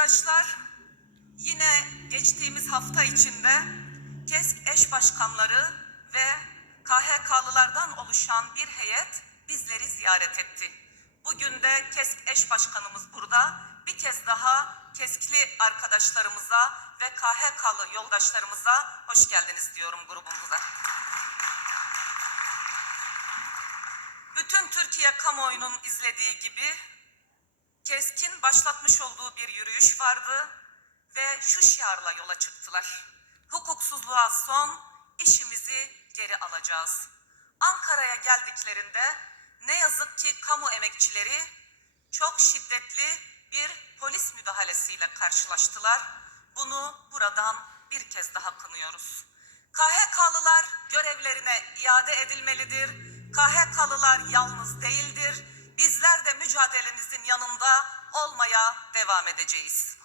Arkadaşlar, yine geçtiğimiz hafta içinde KESK eş başkanları ve KHK'lılardan oluşan bir heyet bizleri ziyaret etti. Bugün de KESK eş başkanımız burada. Bir kez daha KESK'li arkadaşlarımıza ve KHK'lı yoldaşlarımıza hoş geldiniz diyorum grubumuza. Bütün Türkiye kamuoyunun izlediği gibi Keskin başlatmış olduğu bir yürüyüş vardı ve şu şiarla yola çıktılar. Hukuksuzluğa son, işimizi geri alacağız. Ankara'ya geldiklerinde ne yazık ki kamu emekçileri çok şiddetli bir polis müdahalesiyle karşılaştılar. Bunu buradan bir kez daha kınıyoruz. KHK'lılar görevlerine iade edilmelidir. KHK'lılar yalnız değildir. Bizler de mücadelenizin yanında olmaya devam edeceğiz.